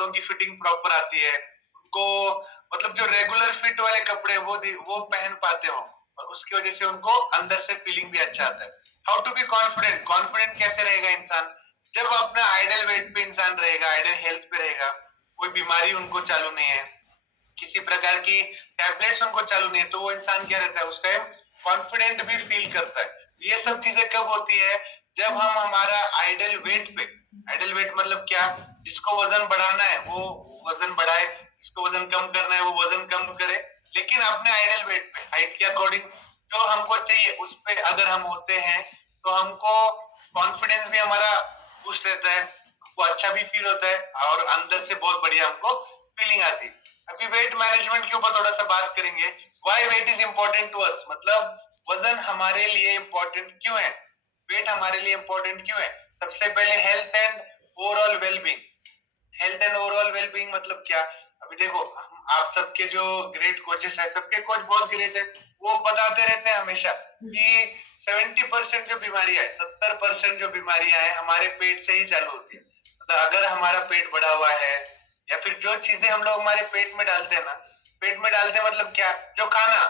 कपड़ों की fitting proper आती है। उनको मतलब जो रेगुलर फिट वाले कपड़े वो वो पहन पाते हो। और उसकी वजह से उनको अंदर से फीलिंग भी अच्छा आता है। How to be confident confident कैसे रहेगा इंसान? जब अपना आइडल वेट पे इंसान रहेगा आइडल हेल्थ पे रहेगा, कोई बीमारी उनको चालू नहीं है। किसी प्रकार की टैबलेट्स उनको चालू नहीं है तो वो इंसान क्या रहता है? उस टाइम कॉन्फिडेंट भी फील करता है। ये सब चीज़ें कब होती है? जब हम हमारा आइडल वेट पे आइडल वेट मतलब क्या? जिसको वज़न बढ़ाना है, वो वज़न बढ़ाए, जिसको वज़न कम करना है, वो वज़न कम करे। लेकिन अपने आइडल वेट पे हाइट के अकॉर्डिंग जो हमको चाहिए, उस पे अगर हम होते हैं तो हमको कॉन्फिडेंस भी हमारा बूस्ट रहता है वो अच्छा भी फील होता है, और अंदर से बहुत बढ़िया हमको फीलिंग आती है। अभी वेट मैनेजमेंट के ऊपर थोड़ा सा बात करेंगे। Why weight is important to us मतलब वज़न हमारे लिए इंपॉर्टेंट क्यों है? वेट हमारे लिए इंपॉर्टेंट क्यों है? सबसे पहले health and overall wellbeing health and overall wellbeing मतलब क्या? अभी देखो आप सबके जो ग्रेट कोचेस है, सबके कोच बहुत ग्रेट है। वो बताते रहते हैं हमेशा कि 70 परसेंट जो बीमारियाँ है 70 परसेंट जो बीमारियाँ हैं, हमारे पेट से ही चालू होती है। मतलब अगर हमारा पेट बढ़ा हुआ है, या फिर जो चीज़ें हम लोग हमारे पेट में डालते हैं ना, पेट में डालते हैं मतलब क्या? जो खाना।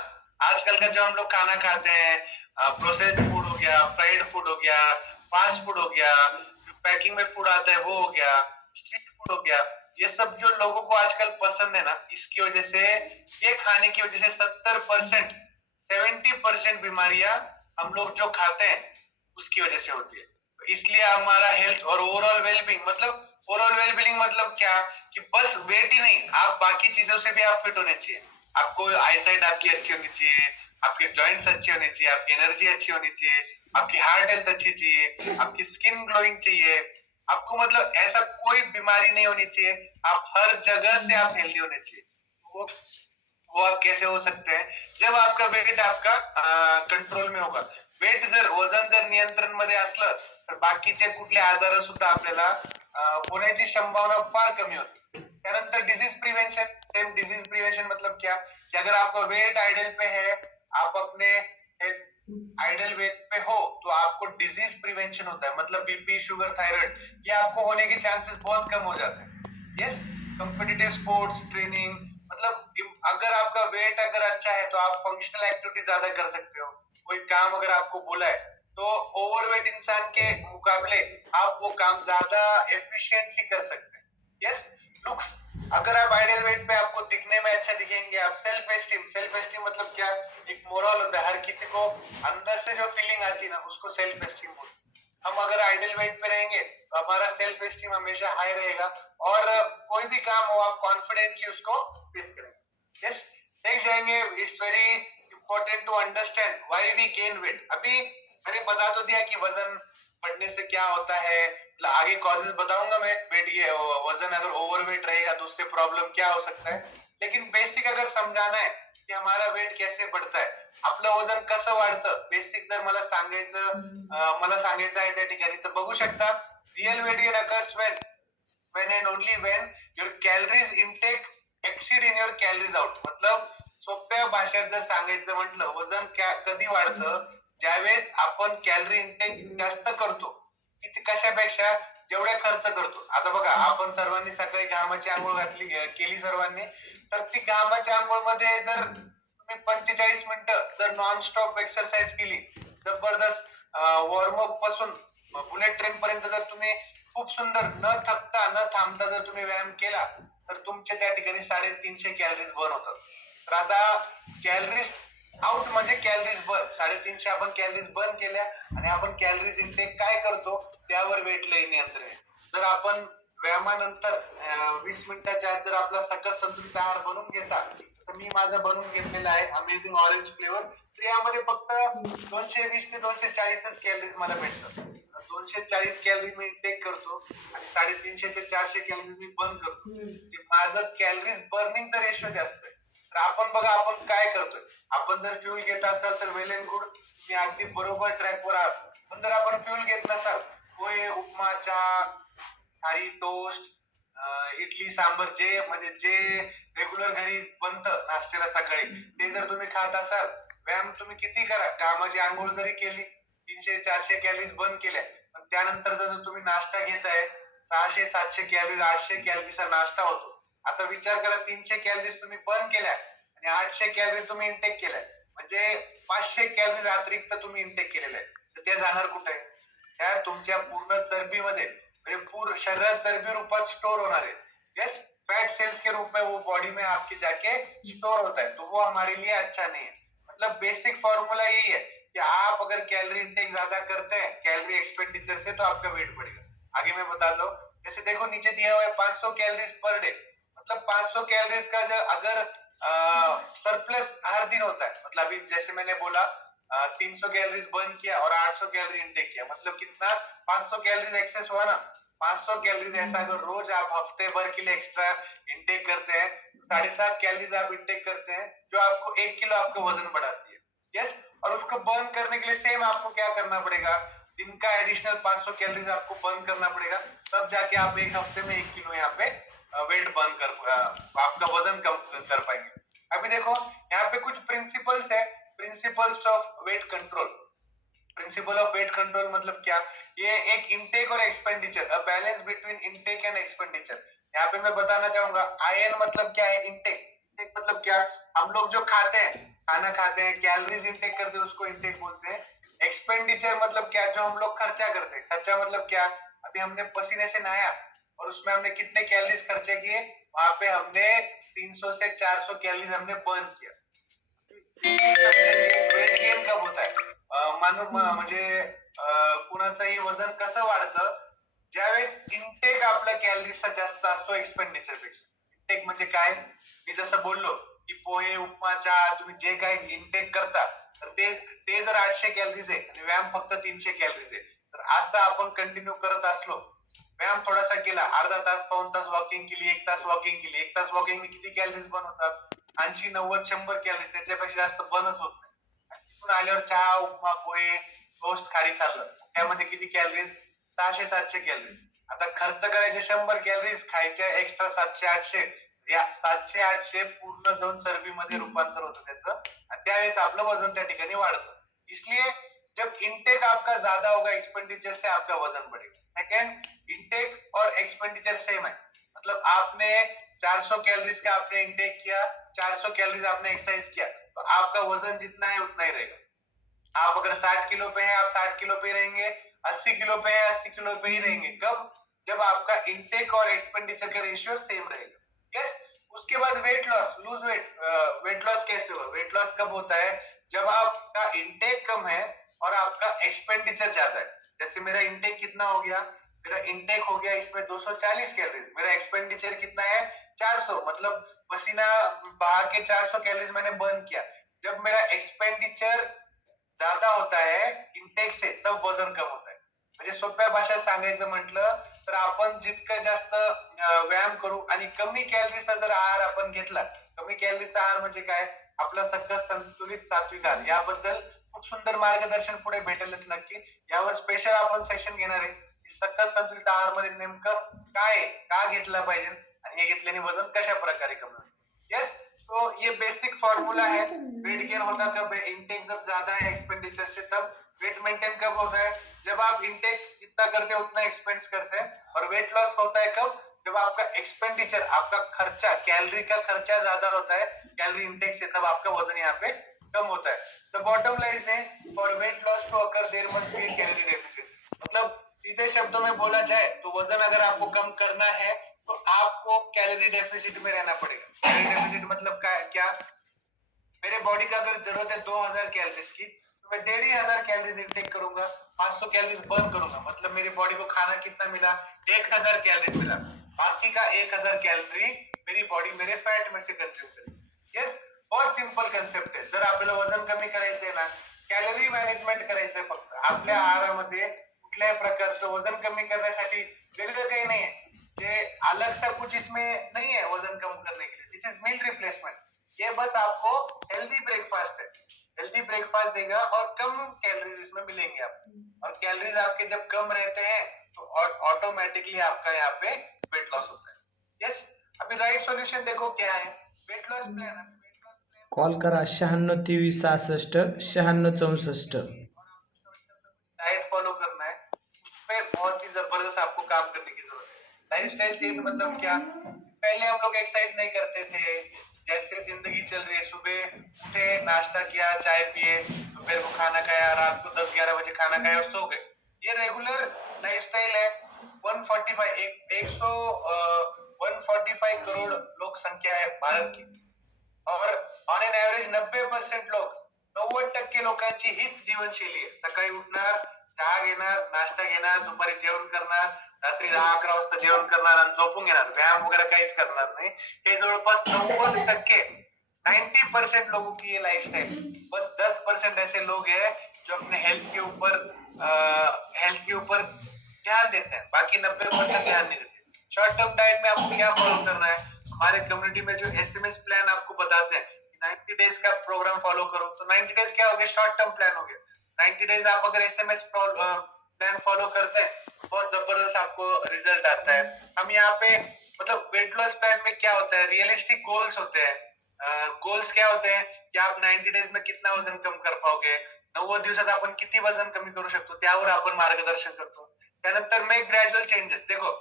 आजकल का जो हम लोग खाना खाते हैं प्रोसेस्ड फ़ूड हो गया फ्राइड फ़ूड हो गया फास्ट फ़ूड हो गया पैकिंग में फ़ूड आता है वो हो गया स्ट्रीट फ़ूड हो गया। ये सब जो लोगों को आजकल पसंद है ना, इसकी वजह से, ये खाने की वजह से सत्तर परसेंट सेवेंटी परसेंट बीमारियाँ हम लोग जो खाते हैं, उसकी वजह से होती है। तो इसलिए हमारा हेल्थ और ओवरऑल वेलबींग मतलब ओवरऑल वेलबींग मतलब क्या? कि बस वेट ही नहीं, आप बाकी चीज़ों से भी आप फिट होने चाहिए। आपको आईसाइट आपकी अच्छी होनी चाहिए आपके जॉइंट्स अच्छे होने चाहिए, आपकी एनर्जी अच्छी होनी चाहिए, आपकी हार्ट हेल्थ अच्छी चाहिए, आपकी स्किन ग्लोइंग चाहिए। आपको मतलब ऐसा कोई बीमारी नहीं होनी चाहिए, आप हर जगह से आप हेल्दी होने चाहिए। वो वो आप कैसे हो सकते हैं? जब आपका वेट आपका कंट्रोल में होगा। वेट जर, वज़न जर नियंत्रण मध्ये असलं, तर बाकीचे कुठले आजार सुद्धा आपल्याला होण्याची संभावना फार कमी होती. त्यानंतर disease prevention same disease prevention मतलब क्या? कि अगर आपका वेट आइडल पे है आप अपने आइडल वेट पे हो तो आपको डिज़ीज़ प्रिवेंशन होता है। मतलब बीपी शुगर थायराइड ये आपको होने के चांसेस बहुत कम हो जाते हैं। यस कॉम्पिटिटिव स्पोर्ट्स ट्रेनिंग मतलब अगर आपका वेट अगर अच्छा है तो आप फंक्शनल एक्टिविटी ज़्यादा कर सकते हो। कोई काम अगर आपको बोला है तो ओवरवेट इंसान के मुकाबले आप वो काम ज़्यादा एफिशिएंटली कर सकते हैं। यस लुक्स अगर आप आइडियल वेट पे आपको दिखने में अच्छा दिखेंगे, आप सेल्फ एस्टीम सेल्फ एस्टीम मतलब क्या? एक मोरल होता है, हर किसी को अंदर से जो फीलिंग आती है ना, उसको सेल्फ एस्टीम बोलते हम अगर आइडियल वेट पे रहेंगे तो हमारा सेल्फ एस्टीम हमेशा हाई रहेगा और कोई भी काम हो, आप कॉन्फिडेंटली उसको फेस करेंगे। यस नेक्स्ट जाएँगे it's very important to understand why we gain weight अभी मैंने बता तो दिया कि वज़न पढ़ने से क्या होता है? आगे कॉजेस बताऊंगा मैं। वेट ये वजन अगर ओवरवेट रहेगा तो उससे प्रॉब्लम क्या हो सकता है? लेकिन बेसिक अगर समजाना आहे की हमारा वेट कैसे बढ़ता है आपलं वजन कसं वाढतं? बेसिक जर मला सांगायचं मला सांगायचं आहे त्या ठिकाणी तर बघू शकता real weight gain occurs when when and only when your calories intake exceed in your calories out मतलब सोप्या भाषेत जर सांगायचं म्हटलं वजन कधी वाढतं? ज्यावेळेस आपण कॅलरी इंटेक जास्त करतो किती कशापेक्षा जेवढ्या खर्च करतो. आता बघा आपण सर्वांनी सकाळी घामाची आंघोळ घातली केली सर्वांनी तर ती घामाच्या आंघोळमध्ये जर तुम्ही पंचेचाळीस मिनिटं जर नॉन स्टॉप एक्सरसाइज केली जबरदस्त वॉर्मअपपासून बुलेट ट्रेन पर्यंत जर तुम्ही खूप सुंदर न थकता न थांबता जर तुम्ही व्यायाम केला तर तुमच्या त्या ठिकाणी साडेतीनशे कॅलरीज बर्न होतात. तर आता कॅलरीज आउट म्हणजे कॅलरीज बर्न साडेतीनशे आपण कॅलरीज बर्न केल्या आणि आपण कॅलरीज इनटेक काय करतो? त्यावर वेट लय नियंत्रण. आहे जर आपण व्यायामानंतर वीस मिनिटाच्या आत जर आपला सकस संतुलित आहार बनवून घेता तर मी माझा बनवून घेतलेला आहे अमेझिंग ऑरेंज फ्लेवर तर यामध्ये फक्त दोनशे वीस ते दोनशे चाळीसच कॅलरीज मला भेटतात. दोनशे चाळीस कॅलरी मी टेक करतो आणि साडेतीनशे ते चारशे कॅलरीज मी बर्न करतो. माझं कॅलरीज बर्निंगचा रेशो जास्त आहे. तर आपण बघा आपण काय करतोय? आपण जर फ्युल घेत असाल तर वेल अँड गुड तुम्ही अगदी बरोबर ट्रॅकवर आहात पण जर आपण फ्युल घेत नसाल पोहे उपमा चहा थाळी टोस्ट इडली सांबर जे म्हणजे जे रेग्युलर घरी बनतं नाश्त्याला सकाळी ते जर तुम्ही खात असाल व्यायाम तुम्ही किती करा? कामाची आंघोळ जरी केली तीनशे चारशे कॅलरीज बंद केल्या पण त्यानंतर जर तुम्ही नाश्ता घेताय सहाशे सातशे कॅलरीज आठशे कॅलरीचा नाश्ता होतो. आता विचार करा, तीनशे कॅलरीज तुम्ही बर्न केल्या आणि आठशे कॅलरीज तुम्ही इंटेक केल्या. म्हणजे पाचशे कॅलरीज अतिरिक्त तुम्ही इंटेक केलेले आहे तर ते जाणार कुठे? त्या तुमच्या पूर्ण चरबीमध्ये, म्हणजे पूर्ण शरीरात चरबी रूपात स्टोर होणार है यस फैट सेल्स के रूप में वो बॉडी में आपकी जाके स्टोर होता है तो वो हमारे लिए अच्छा नहीं है. मतलब बेसिक फॉर्मूला यही है कि आप अगर कैलोरी इंटेक ज़्यादा करते हैं कैलोरी एक्सपेंडिचर से तो आपका वेट बढ़ेगा. आगे मैं बता दो जैसे देखो, नीचे दिया हुआ है 500 कैलोरीज पर डे मतलब 500 कैलोरीज का जो अगर सरप्लस हर दिन होता है मतलब अभी जैसे मैंने बोला तीन सौ कैलोरीज बर्न किया और 800 कैलोरी इंटेक किया मतलब कितना 500 कैलोरीज एक्सेस हुआ ना 500 कैलोरीज ऐसा अगर रोज आप हफ़्ते भर के लिए एक्स्ट्रा इंटेक करते हैं साढ़े सात कैलोरीज आप इंटेक करते हैं जो आपको एक किलो आपका वज़न बढ़ाती है। यस और उसको बर्न करने के लिए सेम आपको क्या करना पड़ेगा? दिन का एडिशनल 500 कैलोरीज आपको बर्न करना पड़ेगा तब जाके आप एक हफ़्ते में एक किलो यहाँ पे वेट बर्न कर आपका वज़न कम कर पाएँगे। अभी देखो, यहाँ पे कुछ प्रिंसिपल्स है। Principles of weight control principle of weight control मतलब क्या? ये एक इंटेक और expenditure a balance between intake and expenditure यहाँ पे मैं बताना चाहूँगा आयन मतलब क्या है? इंटेक इंटेक मतलब क्या? हम लोग जो खाते हैं, खाना खाते हैं कैलोरीज इंटेक करते हैं, उसको इंटेक बोलते हैं। एक्सपेंडिचर मतलब क्या? जो हम लोग खर्चा करते हैं। खर्चा मतलब क्या? अभी हमने पसीने से नहाया। और उसमें हमने कितने कैलोरीज खर्चे किए? वहां पे हमने 300 से 400 कैलोरीज हमने बर्न किया। वेट गेन कब होत आहे अं, म्हणजे कुणाचंही वजन कसं वाढतं? ज्यावेळेस इनटेक आपला कॅलरीजचा जास्त असतो एक्सपेंडिचरपेक्षा. इनटेक म्हणजे काय? मी जसं बोललो की पोहे उपमा चहा तुम्ही जे काही इंटेक करता तर ते ते जर आठशे कॅलरीज आहे आणि व्यायाम फक्त तीनशे कॅलरीज आहे तर असं आपण कंटिन्यू करत असलो व्यायाम थोडासा केला अर्धा तास पाऊन तास वॉकिंग केली एक तास वॉकिंग केली. एक तास वॉकिंग किती कॅलरीज बनवतात? ऐंशी नव्वद शंभर कॅलरीज त्याच्यापेक्षा जास्त बनत होत नाही. तिथून आल्यावर चहा उपमा पोहे टोस्ट खारी खाल्लं. त्यामध्ये किती कॅलरीज सहाशे सातशे कॅलरीज आता खर्च करायचे शंभर कॅलरीज खायचे एक्स्ट्रा सातशे आठशे. या सातशे आठशे पूर्ण जाऊन चरबीमध्ये रूपांतर होतं त्याचं. आणि त्यावेळेस आपलं वजन त्या ठिकाणी वाढतं. इसलिए जब इंटेक आपका ज़्यादा होगा एक्सपेंडिचर से आपका वज़न बढ़ेगा। सेकेंड इंटेक और एक्सपेंडिचर सेम है। मतलब आपने 400 कैलोरीज का आपने इंटेक किया 400 कैलोरीज आपने एक्सरसाइज किया तो आपका वज़न जितना है उतना ही रहेगा। आप अगर 60 किलो पे हैं, आप 60 किलो पे रहेंगे 80 किलो पे हैं 80 किलो पे ही रहेंगे। कब? जब आपका इंटेक और एक्सपेंडिचर का रेशियो सेम रहेगा। यस उसके बाद weight loss lose weight weight loss कैसे होगा? वेट लॉस कब होता है? जब आपका इंटेक कम है और आपका एक्सपेंडिचर ज्यादा है। जैसे मेरा इंटेक कितना हो गया? मेरा इंटेक हो गया इसमें 240 कैलोरीज मेरा एक्सपेंडिचर कितना है? 400 मतलब पसीना बाहर के 400 कैलोरीज मैंने बर्न किया। जब मेरा एक्सपेंडिचर ज्यादा होता है इंटेक से तब वजन कम होता है। म्हणजे सोप्या भाषेत सांगायचं म्हटलं तर आपण जितकं जास्त व्यायाम करू आणि कमी कॅलरीचा जर आहार आपण घेतला कमी कॅलरीचा आहार म्हणजे काय? आपला सकस संतुलित सात्विक आहार. याबद्दल खूप सुंदर मार्गदर्शन पुढे भेटेलच नक्की. यावर स्पेशल आपण सेशन घेणार आहे. सकस संतुलित आहार मध्ये नेमकं काय का घेतला पाहिजे? आणि हे घेतल्याने वज़न कशा प्रकारे कमी यस तो ये बेसिक फॉर्मूला है वेट गेन होता कब है इंटेक जब ज़्यादा है एक्सपेंडिचर से तब वेट मेंटेन कब होता है जब आप इंटेक जितना करते हैं उतना एक्सपेंस करते. हैं और वेट लॉस होता है कब? जब आपका एक्सपेंडिचर आपका खर्चा कैलोरी का खर्चा ज़्यादा होता है कैलोरी इंटेक से, तब आपका वज़न यहाँ पे कम होता है। द बॉटम लाइन है for weight loss to occur there must be calorie deficit मतलब सीधे शब्दों में बोला जाए तो वज़न अगर आपको कम करना है तो आपको कैलोरी डेफिसिट में रहना पड़ेगा। कैलोरी डेफिसिट मतलब क्या क्या? मेरे बॉडी का अगर ज़रूरत है 2000 कैलोरीज की तो मैं डेढ़ ही हज़ार कैलोरीज इंटेक करूँगा 500 कैलोरीज बर्न करूँगा। मतलब मेरी बॉडी को खाना कितना मिला? 1000 कैलोरीज मिला। बाकी का 1000 कैलोरी मेरी बॉडी मेरे फैट में से कंज्यूम करेगी। यस बहुत सिंपल कन्सेप्ट आहे. जर आपल्याला वज़न कमी करायचंय ना कॅलरी मॅनेजमेंट करायचंय फक्त. आपल्या आहारामध्ये कुठल्याही प्रकारचं वज़न कमी करण्यासाठी वेगळं काही नाही आहे ये अलग सा कुछ इसमें नहीं है वज़न कम करने के लिए. दिस इज़ मील रिप्लेसमेंट ये बस आपको हेल्दी ब्रेकफास्ट है हेल्दी ब्रेकफास्ट देगा और कम कैलोरीज इसमें मिलेंगे आपको. और कैलोरीज आपके जब कम रहते हैं तो ऑटोमेटिकली आपका यहाँ पे वेट लॉस होता है. यस अभी राइट सॉल्यूशन देखो क्या है. Weight loss plan plan call करा शहाण्णव तेवीस सहासष्ट, शहाण्णव चौसष्ट. डाइट फॉलो करना है। उस पे बहुत ही ज़बरदस्त आपको काम करने की ज़रूरत है। चेंज मतलब क्या? पहले हम लोग एक्सरसाइज नहीं करते थे। जैसे ज़िंदगी चल रही है, सुबह उठे, नाश्ता किया, चाय पिए, दोपहर को खाना खाया, रात को दस ग्यारह बजे खाना खाया और सो गए। ये रेगुलर लाइफस्टाइल है। 145 एक एक सौ करोड़ लोक संख्या है भारत की। और ऑन एन एव्हरेज नब्बे पर्सेंट लोक नव्वद टक्के लोकांची हीच जीवनशैली आहे. सकाळी उठणार चहा घेणार नाश्ता घेणार दुपारी जेवण करणार रात्री दहा अकरा वाजता जेवण करणार आणि झोपून घेणार. व्यायाम वगैरे काहीच करणार नाही. हे जवळपास नव्वद टक्के 90 परसेंट लोगों की ये लाइफस्टाइल बस दस परसेंट ऐसे लोग हैं जो अपने हेल्थ के ऊपर हेल्थ के ऊपर ध्यान देते हैं बाकी 90 परसेंट ध्यान नहीं देते शॉर्ट टर्म डाइट में आपको क्या फॉलो करना है हमारे कम्युनिटी में जो एस एम एस प्लान आपको बताते हैं नाइन्टी डेज़ का प्रोग्राम फॉलो करो। तो नाइन्टी डेज़ क्या हो गया? शॉर्ट टर्म प्लान हो गया। नाइन्टी डेज़ आप अगर S M S plan follow करते हैं, बहुत ज़बरदस्त आपको रिज़ल्ट आता है। हम यहाँ पे मतलब वेट लॉस प्लान में क्या होता है? रियलिस्टिक गोल्स होते हैं। गोल्स क्या होते हैं? की आप नाईन्टी डेज़ में कितना वज़न कम कर पाओगे? नव्वद दिवसात आपण किती वज़न कमी करू शकतो? त्यावर आपण मार्गदर्शन करतो। त्यानंतर मेक ग्रॅज्युअल चेंजेस देखो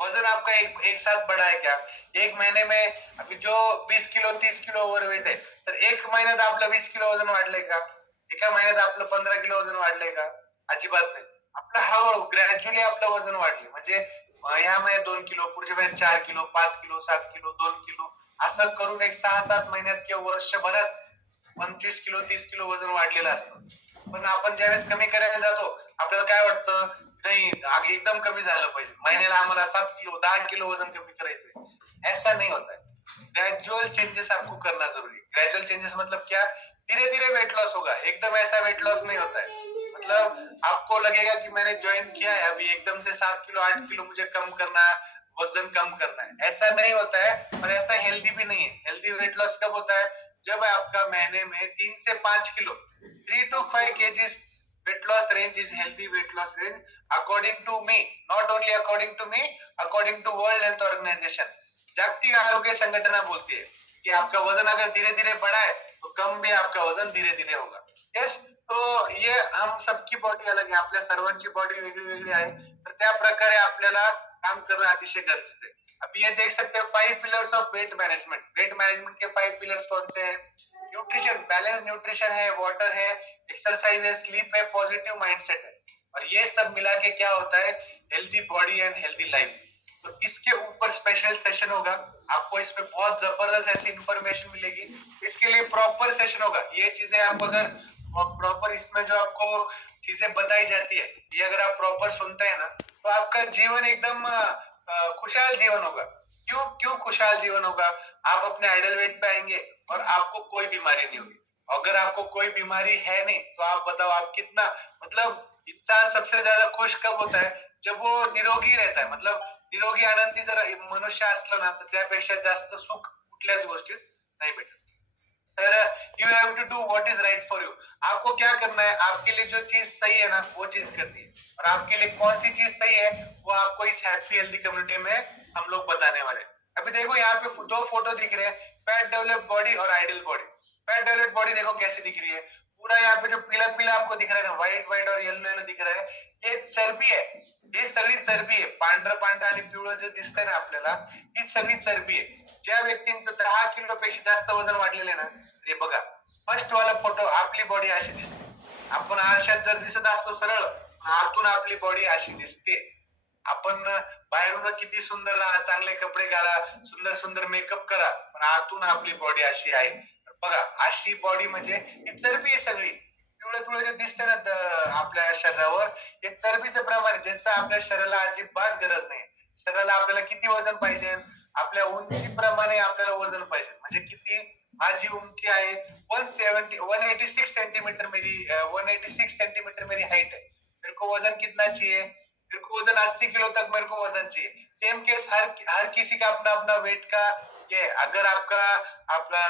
वजन आपका एक एक साथ बढ़ा है क्या? एक महीने में अभी जो 20 किलो 30 किलो ओव्हरवेट आहे तर एक महिन्यात आपलं 20 किलो वजन वाढलंय का? एका महिन्यात आपलं 15 किलो वजन वाढलंय का? अजिबात नाही. आपलं हळूहळू ग्रॅज्युअली आपलं वजन वाढले म्हणजे ह्या महिन्यात दोन किलो पुढच्या महिन्यात चार किलो पाच किलो सात किलो दोन किलो असं करून एक सहा सात महिन्यात किंवा वर्षभरात पंचवीस किलो तीस किलो वजन वाढलेलं असतं. पण आपण ज्यावेळेस कमी करायला जातो आपल्याला काय वाटतं? नाही एकदम कमी महिन्याला आम्हाला सात किलो, दहा किलो वज़न कमी करायचंय. ऐसा नहीं होता है चेंजेस आपको करना ज़रूरी. है चेंजेस मतलब क्या? धीरे धीरे वेट लॉस होगा. एकदम ऐसा वेट लॉस नहीं होता है मतलब आपको लगेगा कि मैंने ज्वाइन किया है. अभी एकदम से सात किलो, आठ किलो मुझे कम करना है. वज़न कम करना है. ऐसा नहीं होता है, और ऐसा हेल्दी भी नहीं है. हेल्दी वेट लॉस कब होता है? जब आपका महीने में तीन से पाँच kilo three two five kgs weight loss range is healthy weight loss range according to me, not only according to me, according to world health organization. जागतिक आरोग्य संगठना बोलती है कि आपका वज़न अगर धीरे धीरे बढ़ा है तो कम भी आपका वज़न धीरे धीरे होगा। यस तो ये हम सबकी बॉडी अलग आहे आपल्या सर्वांची बॉडी वेगळी वेगळी आहे, तर त्या प्रकारे आपल्याला काम करणं अतिशय गरजेचं आहे. अभी ये देख सकते हो five pillars of weight management weight management के फाइव पिलर्स कौन से हैं? न्यूट्रिशन बैलेंस न्यूट्रिशन है वाटर है एक्सरसाइज है स्लीप है पॉजिटिव माइंडसेट है। और ये सब मिला के क्या होता है? Healthy body and healthy life तो इसके ऊपर स्पेशल सेशन होगा। आपको इसमें बहुत ज़बरदस्त ऐसी इंफॉर्मेशन मिलेगी। इसके लिए प्रॉपर सेशन होगा। ये चीज़ें आप अगर प्रॉपर इसमें जो आपको चीज़ें बताई जाती है, ये अगर आप प्रॉपर सुनते हैं ना तो आपका जीवन एकदम खुशहाल जीवन होगा। क्यों क्यों खुशहाल जीवन होगा? आप अपने आइडल वेट पे आएँगे और आपको कोई बीमारी नहीं होगी। अगर आपको कोई बीमारी है नहीं तो आप बताओ, आप कितना मतलब इंसान सबसे ज़्यादा खुश कब होता है? जब वो निरोगी रहता है मतलब निरोगी आनंदी, जर मनुष्य असलं ना, तर त्यापेक्षा जास्त सुख कुठल्याच गोष्टीत नाही भेटत. तर you have to do what is right for you आपको क्या करना है? आपके लिए जो चीज़ सही है ना, वो चीज़ करनी है. और आपके लिए कौन सी चीज़ सही है, वो आपको इस हैप्पी हेल्दी कम्युनिटी में हम लोग बताने वाले अभी देखो, यहाँ पे दो फ़ोटो दिख रहे हैं. फैट डेवलप बॉडी और ideal body fat develop body देखो कैसी दिख रही है। पूरा यहाँ पे जो पीला पीला आपको दिख रहा है व्हाइट व्हाइट और येलो येलो दिख रहा है ये चरबी है। ही सगळी चरबी आहे पांढरं पांढरं आणि पिवळं जे दिसतंय ना आपल्याला ही सगळी चरबी आहे. ज्या व्यक्तींचं दहा किलो पेक्षा जास्त वजन वाढलेलं आहे ना हे बघा. फर्स्ट वाला फोटो आपली बॉडी अशी दिसते. आपण आरशात जर दिसत असतो सरळ आतून आपली बॉडी अशी दिसते. आपण बाहेरून किती सुंदर राहा चांगले कपडे घाला सुंदर सुंदर मेकअप करा पण आतून आपली बॉडी अशी आहे. बघा अशी बॉडी म्हणजे ही चरबी आहे सगळी. पिवळं पिवळं जे ना द- आपल्या शरीरावर हे चरबीचं प्रमाण आहे, ज्याचं आपल्या शरीराला अजिबात गरज नाही. शरीराला आपल्याला किती वजन पाहिजे? आपल्या उंचीप्रमाणे आपल्याला वजन पाहिजे. म्हणजे किती? माझी उंची आहे one seventy one eighty six centimetre मेरी वन एटी सिक्स सेंटीमीटर मेरी हाइट है मेरे को वजन कितना चाहिए मेरे को वजन अस्सी किलो तक मेरे को वजन चाहिए सेम केस हर हर किसी का अपना अपना वेट का ये अगर आपका आपका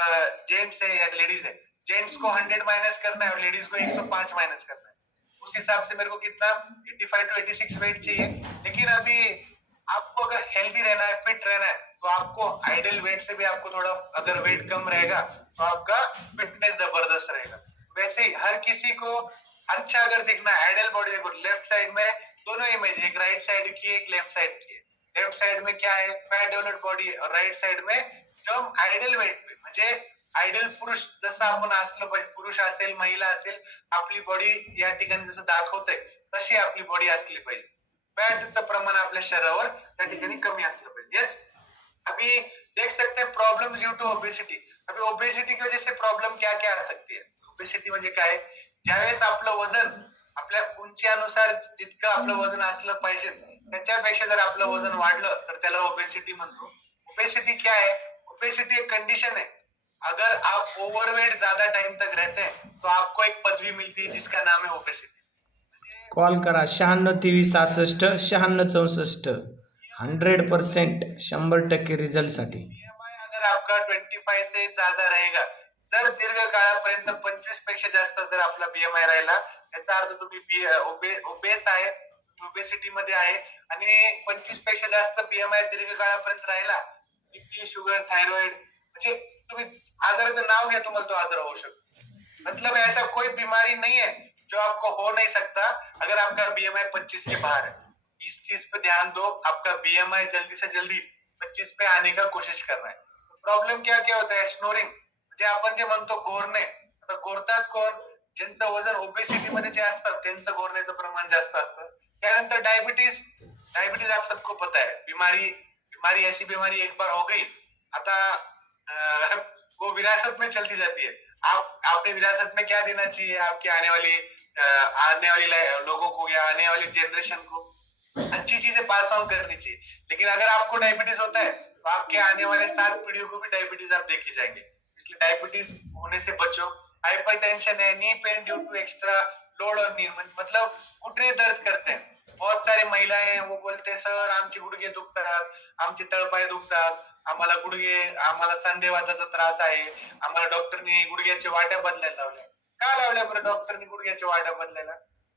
जेंट्स है या लेडीज़ है जेंट्स को हंड्रेड माइनस करना है और लेडीज़ को एक सौ पाँच माइनस करना है। उस हिसाब से मेरे को कितना 85 टू 86 वेट चाहिए। लेकिन अभी आपको अगर हेल्दी रहना है फिट रहना है तो आपको आइडल वेट से भी आपको थोड़ा अगर वेट कम रहेगा तो आपका फिटनेस ज़बरदस्त रहेगा। वैसे ही हर किसी को अच्छा अगर दिखना है आइडल बॉडी देखो लेफ़्ट साइड में दोनों इमेज एक राइट साइड की एक लेफ़्ट साइड की। लेफ्ट साइड में क्या है? फैट डेवलप्ड बॉडी और राइट साइड में जो हम आयडल वेट पे म्हणजे आयडल पुरुष जसं आपण असलं पाहिजे पुरुष असेल महिला असेल आपली बॉडी या ठिकाणी जसं दाखवतंय तशी आपली बॉडी असली पाहिजे. फॅटचं प्रमाण आपल्या शरीरावर त्या ठिकाणी कमी असलं पाहिजे. येस अभी देख सकते हैं प्रॉब्लम ड्यू टू ओबेसिटी अभी ओबेसिटी की वजह से प्रॉब्लम क्या क्या आ सकती है? ओबेसिटी म्हणजे काय? ज्यावेळेस आपलं वजन आपल्या उंचीनुसार जितकं आपलं वजन असलं पाहिजे त्याच्यापेक्षा जर आपलं वजन वाढलं तर त्याला ओबेसिटी म्हणतो. ओबेसिटी क्या है? ओबेसिटी एक कंडीशन है. अगर आप ओवरवेट ज्यादा टाइम तक रहते हैं तो आपको एक पदवी मिलती है जिसका नाम है ओबेसिटी कॉल करा शहाण्णव तेवीस सहासष्ट शहाण्णव चौसष्ट. हंड्रेड पर्सेंट शंभर टक्के रिझल्टसाठी बीएमआय अगर आपका 25 से ज्यादा रहेगा जर दीर्घ काळापर्यंत पंचवीसपेक्षा जास्त जर आपला बीएमआय राहिला याचा अर्थ तुम्ही ओबेस आहे ओबेसिटी मध्ये आहे आणि पंचवीस पेक्षा जास्त बीएमआय दीर्घ काळापर्यंत राहिला बीपी शुगर थायरॉइड म्हणजे तुम्ही आजाराचं नाव घ्या, तुम्हाला तो आजार होऊ शकतो. मतलब ऐसा कोई बीमारी नहीं है जो आपको हो नहीं सकता, अगर आपका बीएमआई 25 के बाहर है इस चीज़ पे ध्यान दो, आपका बीएमआई जल्दी से जल्दी 25 पे आने का कोशिश करना है. प्रॉब्लेम क्या क्या होता है? स्नोरिंग म्हणजे आपण जे म्हणतो गोरणे आता गोरतात कोण? ज्यांचं वज़न ओबेसिटी मध्ये जे असतात त्यांचं गोरण्याचं प्रमाण जास्त असतं. त्यानंतर डायबिटीज़ डायबिटीज़ आप सबको पता है। बीमारी बीमारी ऐसी बीमारी एक बार हो गई आता अ, वो विरासत में चलती जाती है। आप आपने विरासत में क्या देना चाहिए? आपके आने वाली आने वाली लोगों को या आने वाली जनरेशन को अच्छी चीज़ें पास ऑन करनी चाहिए। लेकिन अगर आपको डायबिटीज़ होता है तो आपके आने वाले सात पीढ़ियों को भी डायबिटीज़ आप देखे जाएँगे। इसलिए डायबिटीज़ होने से बचो। हाइपर टेंशन है knee pain due to extra load और नी मतलब घुटने दर्द करते हैं। बहुत सारी महिलाएं हैं वो बोलते सर आमचे गुडघे दुखतात आमचे तळपाय दुखतात आम्हाला गुडघे आम्हाला संधिवाताचा त्रास आहे आम्हाला डॉक्टरनी गुडघ्याच्या वाट्या बदलायला लावल्या. का लावल्या बरं डॉक्टरनी गुडघ्याच्या वाट्या बदलायला?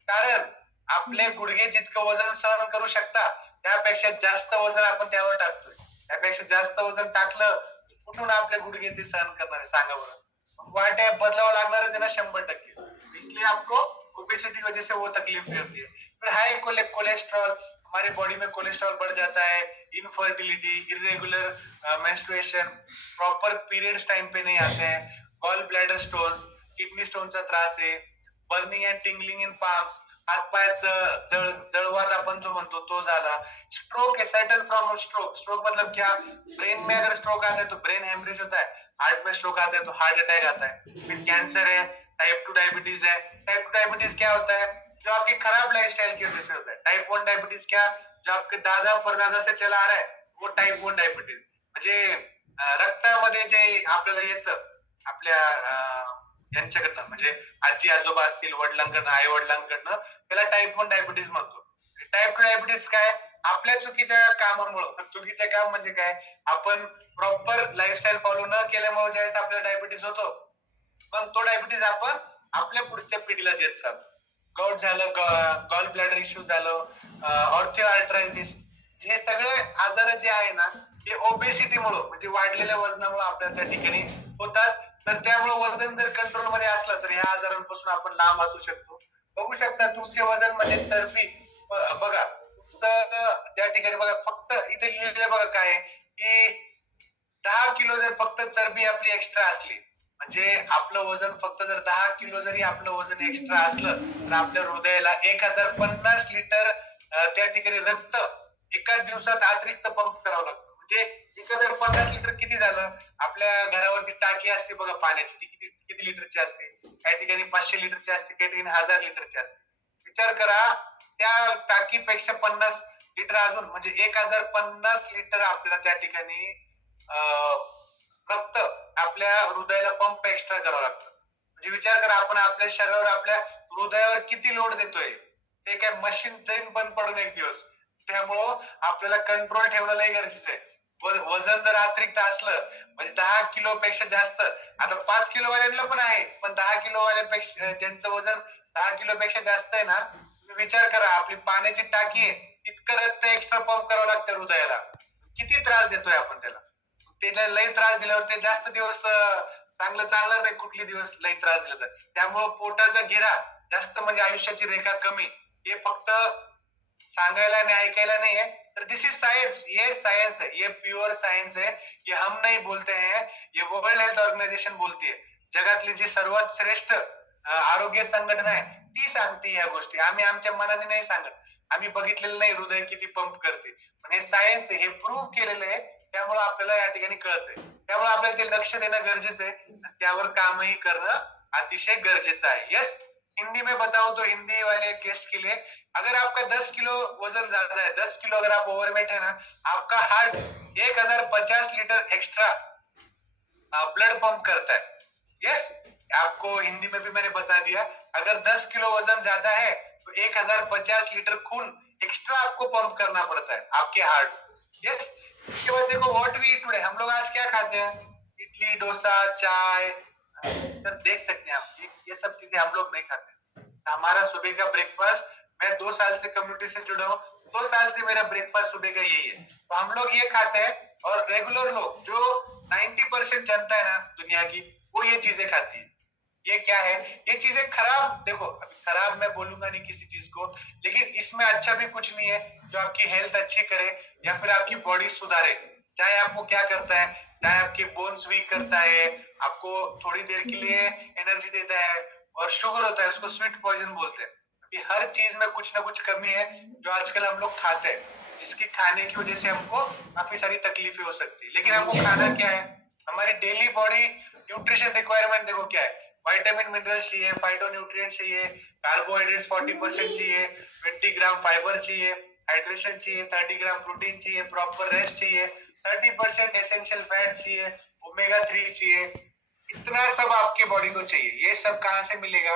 कारण आपले गुडघे जितकं वजन सहन करू शकता त्यापेक्षा जास्त वजन आपण त्यावर टाकतोय. त्यापेक्षा जास्त वजन टाकलं कुठून आपले गुडघे ते सहन करणार आहे सांगा बरं. वाट्या बदलावं लागणारच आहे ना शंभर टक्के. इसलिए आपको ओबेसिटी वजह से वो तकलीफ भी होती है. हाई कोलेस्ट्रॉल हमारे बॉडी में कोलेस्ट्रॉल बढ़ जाता है infertility irregular menstruation proper periods time पे नहीं आते हैं गॉल ब्लैडर स्टोन्स किडनी स्टोनचा त्रास आहे बर्निंग अँड टिंगलिंग इन हातपायात ज- जळ जळवाद आपण जो म्हणतो तो झाला. स्ट्रोक है सैटल फ्रॉम स्ट्रोक स्ट्रोक मतलब क्या? ब्रेन में अगर स्ट्रोक आता है तो ब्रेन हेमरेज होता है. हार्ट में स्ट्रोक आता है तो हार्ट अटैक आता है. फिर कैंसर है टाइप टू डायबिटीज़ है. टाइप टू डायबिटीज़ क्या होता है? जो आपकी खराब लाइफस्टाइल की वजह से होता है। टाइप वन डायबिटीज क्या? जो आपके दादा परदादा से चला आ रहा है वो टाइप वन डायबिटीज म्हणजे रक्तामध्ये जे आपल्याला येतं आपल्या यांच्याकडनं म्हणजे आजी आजोबा असतील वडिलांकडनं आई वडिलांकडनं त्याला टाइप वन डायबिटीज म्हणतो. टाइप टू डायबिटीज काय? आपल्या चुकीच्या कामामुळं. चुकीचं काम म्हणजे काय? आपण प्रॉपर लाईफस्टाईल फॉलो न केल्यामुळे ज्यावेळेस आपल्याला डायबिटीज होतो पण तो डायबिटीज आपण आपल्या पुढच्या पिढीला देत जातो गॉट झालं गॉल ब्लॅडर इश्यू झालं ऑर्थोआर्ट्रायटिस हे सगळे आजार जे आहे ना ते ओबेसिटीमुळं म्हणजे वाढलेल्या वजनामुळे आपल्या त्या ठिकाणी होतात. तर त्यामुळे वजन जर कंट्रोलमध्ये असलं तर ह्या आजारांपासून आपण लांब असू शकतो. बघू शकता तुमचे वजन म्हणजे चरबी. बघा तुमचं त्या ठिकाणी बघा फक्त इथे लिहिलेलं बघा काय की दहा किलो जर फक्त चरबी आपली एक्स्ट्रा असली म्हणजे आपलं वजन फक्त जर दहा किलो जरी आपलं वजन एक्स्ट्रा असलं तर आपल्या हृदयाला एक हजार पन्नास लिटर त्या ठिकाणी रक्त एकाच दिवसात अतिरिक्त पंप करावं लागतं. म्हणजे एक हजार पन्नास लिटर किती झालं? आपल्या घरावरती टाकी असते बघा पाण्याची ती किती किती लिटरची असते? काही ठिकाणी पाचशे लिटरची असते काही ठिकाणी हजार लिटरची असते. विचार करा त्या टाकीपेक्षा पन्नास लिटर अजून म्हणजे एक हजार पन्नास लिटर आपल्याला त्या ठिकाणी फक्त रक्त आपल्या हृदयाला पंप एक्स्ट्रा करावं लागतं. म्हणजे विचार करा आपण आपल्या शरीरावर आपल्या हृदयावर किती लोड देतोय? ते काय मशीन जाईन बंद पडून एक दिवस. त्यामुळं आपल्याला कंट्रोल ठेवणं लय गरजेचं आहे. वजन जर अतिरिक्त असलं म्हणजे दहा किलो पेक्षा जास्त आता पाच किलो वाल्यांना पण आहे पण दहा किलो वाल्यांपेक्षा ज्यांचं वजन दहा किलो पेक्षा जास्त आहे ना विचार करा आपली पाण्याची टाकी आहे तितकं रक्त एक्स्ट्रा पंप करावं लागतं हृदयाला. किती त्रास देतोय आपण त्याला? त्याला लय त्रास दिल्यावर ते जास्त दिवस चांगलं चालणार नाही कुठले दिवस लय त्रास दिला तर. त्यामुळं पोटाचा घेरा जास्त म्हणजे आयुष्याची रेखा कमी. हे फक्त सांगायला आणि ऐकायला नाहीये. तर दिस इज सायन्स ये सायन्स है ये प्युअर सायन्स आहे. ये हम नहीं बोलते हैं. ये वर्ल्ड हेल्थ ऑर्गनायझेशन बोलते. जगातली जी सर्वात श्रेष्ठ आरोग्य संघटना आहे ती सांगते या गोष्टी. आम्ही आमच्या मनाने नाही सांगत. आम्ही बघितलेलं नाही हृदय किती पंप करते. पण हे सायन्स हे प्रूव्ह केलेलं आहे. त्यामुळे आपल्याला या ठिकाणी कळतंय. त्यामुळे आपल्याला ते लक्ष देणं गरजेचं आहे. त्यावर कामही करणं अतिशय गरजेचं आहे. यस हिंदी में बताओ तो हिंदी वाले गेस्ट के लिए अगर आपका 10 किलो वज़न ज़्यादा है 10 किलो अगर आप ओवरवेट है ना, आपका हार्ट एक हज़ार पचास लीटर एक्स्ट्रा ब्लड पंप करता है यस आपको हिंदी में भी मैंने बता दिया. अगर 10 किलो वज़न ज़्यादा है तो एक हज़ार पचास लीटर खून एक्स्ट्रा आपको पंप करना पड़ता है, आपके हार्ट यस इसके बाद देखो व्हाट वी टुडे हम लोग आज क्या खाते हैं? इडली, डोसा, चाय। सर, देख सकते हैं आप, ये सब चीज़ें हम लोग नहीं खाते हमारा सुबह का ब्रेकफास्ट मैं दो साल से कम्युनिटी से जुड़ा हूँ, दो साल से मेरा ब्रेकफास्ट सुबह का यही है। तो हम लोग ये खाते हैं और रेगुलर लोग, जो 90 परसेंट जनता है ना दुनिया की, वो ये चीज़ें खाती है। ये क्या है? ये चीज़ें खराब, देखो, अभी खराब मैं बोलूँगा नहीं किसी चीज़ को, लेकिन इसमें अच्छा भी कुछ नहीं है। जो आपकी हेल्थ अच्छी करे या फिर आपकी बॉडी सुधारे। चाहे आपको क्या करता है, चाहे आपके बोन्स वीक करता है, आपको थोड़ी देर के लिए एनर्जी देता है और शुगर होता है, उसको स्वीट पॉइजन बोलते हैं। हर चीज़ में कुछ ना कुछ कमी है जो आजकल हम लोग खाते हैं, जिसकी खाने की वजह से हमको काफ़ी सारी तकलीफें हो सकती है। लेकिन हमको खाना क्या है? हमारी डेली बॉडी न्यूट्रिशन रिक्वायरमेंट देखो क्या है। वाइटामिन मिनरल चाहिए फाइटो न्यूट्रिएंट चाहिए कार्बोहाइड्रेट्स 40 परसेंट चाहिए 20 ग्राम फाइबर चाहिए। हाइड्रेशन चाहिए 30 ग्राम प्रोटीन चाहिए प्रॉपर रेस्ट चाहिए 30 परसेंट एसेंशियल फैट चाहिए ओमेगा थ्री चाहिए। इतना सब आपके बॉडी को चाहिए। ये सब कहाँ से मिलेगा?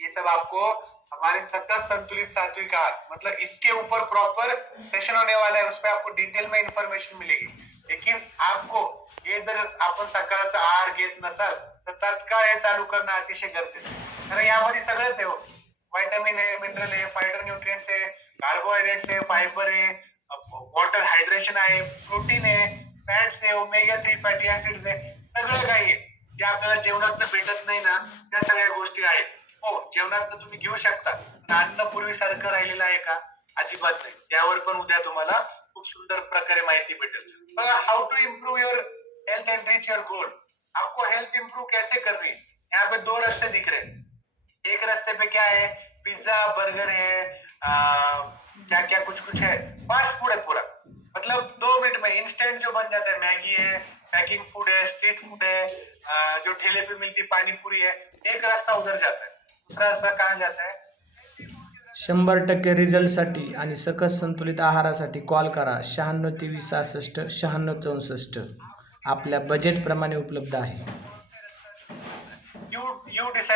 ये सब आपको हमारे सतत संतुलित सात्विक आहार मतलब इसके ऊपर प्रॉपर सेशन होने वाला है उस पर आपको डिटेल में इंफॉर्मेशन मिलेगी। लेकिन आपको हे जर आपण सकाळचा आहार घेत नसाल, तर तत्काळ हे चालू करणं अतिशय गरजेचं आहे। कारण यामध्ये सगळंच आहे हो। व्हायटामिन आहे मिनरल आहे फायटर न्यूट्रिएंट्स आहे कार्बोहायड्रेट्स आहे फायबर आहे वॉटर हायड्रेशन आहे प्रोटीन आहे फॅट्स आहे ओमेगा थ्री फॅटी ऍसिड्स आहे सगळं काही आहे. जे आपल्याला जेवणात भेटत नाही ना त्या सगळ्या गोष्टी आहेत. हो जेवणात तुम्ही घेऊ शकता. अन्न पूर्वीसारखं राहिलेलं आहे का? अजिबात नाही. त्यावर पण उद्या तुम्हाला खूप सुंदर प्रकारे माहिती भेटेल. बघा how to improve your health and reach your goal आपको हेल्थ इम्प्रूव कैसे करनी है? यहाँ पे दो रस्ते दिख रहे हैं. एक रास्ते पे क्या है? पिज्जा बर्गर है क्या क्या कुछ कुछ है। फास्ट फूड है पूरा। मतलब दो मिनट में इंस्टेंट जो बन जाता है मैगी है पैकिंग फूड है स्ट्रीट फूड है आ, जो ठेले पे मिलती पानी पूरी है एक रास्ता उधर जाता है। दूसरा रास्ता कहाँ जाता है? शंभर टक्के रिझल्टसाठी आणि सकस संतुलित आहारासाठी कॉल करा. शहाण्णव तेवीस सहासष्ट शहाण्णव चौसष्ट. आपल्या बजेटप्रमाणे उपलब्ध आहे.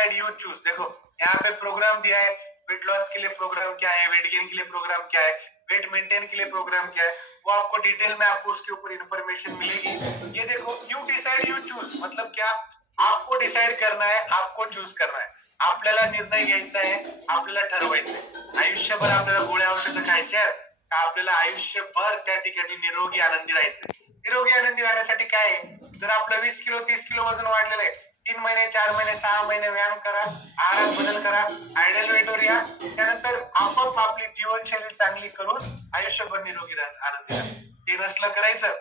डिसाइड यू चूज़ देखो, यहाँ पे प्रोग्राम दिया है वेट लॉस के लिए प्रोग्राम क्या है वेट गेन के लिए प्रोग्राम क्या है वेट मेंटेन के लिए प्रोग्राम क्या है, वो आपको डिटेल में आपको उसके ऊपर इंफॉर्मेशन मिलेगी। ये देखो यू डिसाइड यू चूज़ मतलब क्या? आपको डिसाइड करना है, आपको चूज़ करना है। आपल्याला निर्णय घ्यायचा आहे, आपल्याला ठरवायचं आहे. आयुष्यभर आपल्याला गोळ्या औषधं खायचे आहेत आपल्याला आयुष्यभर त्या ठिकाणी निरोगी, आनंदी राहायचंय निरोगी, आनंदी राहण्यासाठी काय जर आपलं वीस किलो, तीस किलो वज़न वाढलेलं आहे तीन महिने चार महिने सहा महिने व्यायाम करा आहारात बदल करा आयडल वेटवर या. त्यानंतर आपोआप आपली जीवनशैली चांगली करून आयुष्यभर निरोगी आनंदी ते नसलं करायचं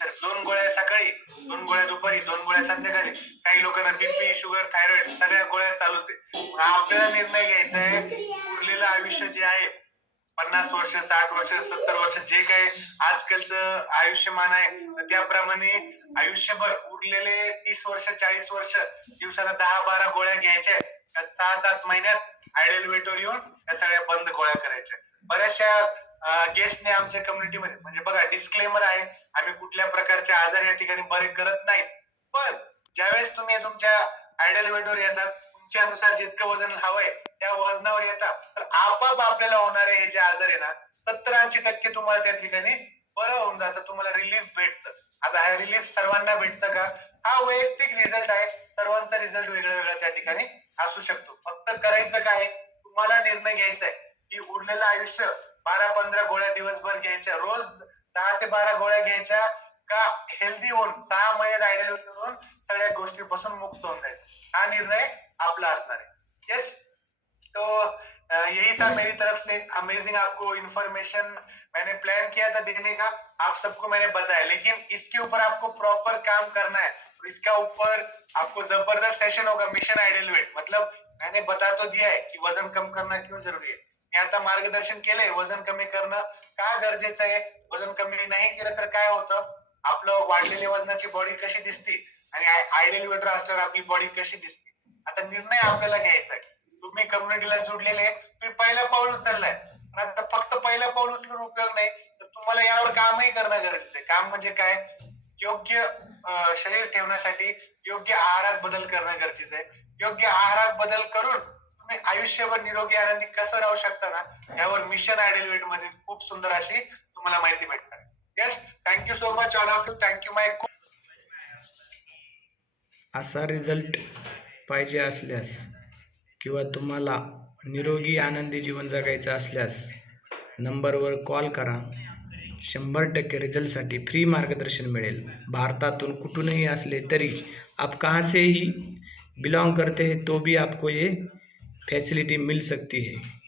तर दोन गोळ्या सकाळी दोन गोळ्या दुपारी दोन गोळ्या संध्याकाळी. काही लोकांना बीपी शुगर थायरॉइड सगळ्या गोळ्या चालूच आहे. आपल्याला निर्णय घ्यायचा आहे. उरलेलं आयुष्य जे आहे पन्नास वर्ष साठ वर्ष सत्तर वर्ष जे काही आजकालचं आयुष्यमान आहे त्याप्रमाणे आयुष्यभर उरलेले तीस वर्ष चाळीस वर्ष दिवसाला दहा बारा गोळ्या घ्यायच्या सहा सात महिन्यात आयडल वेटवर येऊन त्या सगळ्या बंद गोळ्या करायच्या बऱ्याचशा गेस्टने आमच्या कम्युनिटीमध्ये म्हणजे बघा डिस्क्लेमर आहे आम्ही कुठल्या प्रकारचे आजार या ठिकाणी बरे करत नाही पण ज्यावेळेस तुम्ही तुमच्या आयडल वेटवर येतात तुमच्यानुसार जितकं वजन हवंय त्या वजनावर येतात. तर आपाप आपल्याला होणारे हे जे आजार आहे ना सत्तर ऐंशी टक्के तुम्हाला त्या ठिकाणी बरं होऊन जातं तुम्हाला रिलीफ भेटतं. आता हा रिलीफ सर्वांना भेटतं का? हा वैयक्तिक रिझल्ट आहे. सर्वांचा रिझल्ट वेगळा वेगळा त्या ठिकाणी असू शकतो. फक्त करायचं काय? तुम्हाला निर्णय घ्यायचा आहे. की उरलेलं आयुष्य बारा पंधरा गोळ्या दिवसभर घ्यायच्या. रोज दहा ते बारा गोळ्या घ्यायच्या का हेल्दी होऊन सहा महिन्यात आयडियल होऊन सगळ्या गोष्टीपासून मुक्त होऊन जायचं. हा निर्णय आपला असणार आहे. येस तो यही था मेरी तरफ़ से। अमेजिंग आपको इन्फॉर्मेशन मैंने प्लान किया था देने का। आप सबको मैंने बताया। लेकिन इसके ऊपर आपको प्रॉपर काम करना है। और इसका ऊपर आपको ज़बरदस्त सेशन होगा मिशन आयडल वेट मतलब मैंने बता तो दिया है की वज़न कम करना क्यों ज़रूरी आहे मी आता मार्गदर्शन केलंय वज़न कमी करणं का गरजेचं आहे वज़न कमी नाही केलं तर काय होतं? आपलं वाढलेल्या वजनाची बॉडी कशी दिसते? आणि आयडल वेटर असल्यावर आपली बॉडी कशी दिसते? आता निर्णय आपल्याला घ्यायचा कम्युनिटीला जोडलेले तुम्ही पहिलं पाऊल उचललाय. आता फक्त पहिलं पाऊल उचलून उपयोग नाही. तर तुम्हाला यावर कामही करणं गरजेचं आहे. काम म्हणजे काय? योग्य शरीर ठेवण्यासाठी योग्य आहारात बदल करणं गरजेचं आहे. योग्य आहारात बदल करून तुम्ही आयुष्यभर निरोगी आनंदी कसं राहू शकता ना यावर मिशन आयडलमध्ये खूप सुंदर अशी तुम्हाला माहिती भेटणार. Yes thank you so much all of you thank you my असा रिझल्ट पाहिजे असल्यास. किंवा तुम्हाला निरोगी आनंदी जीवन जगायचं असल्यास नंबरवर कॉल करा. शंभर टक्के रिझल्टसाठी फ्री मार्गदर्शन मिळेल. भारतातून कुठूनही असले तरी आप कहाँ से ही बिलोंग करते हैं तो भी आपको ये फैसिलिटी मिल सकती है.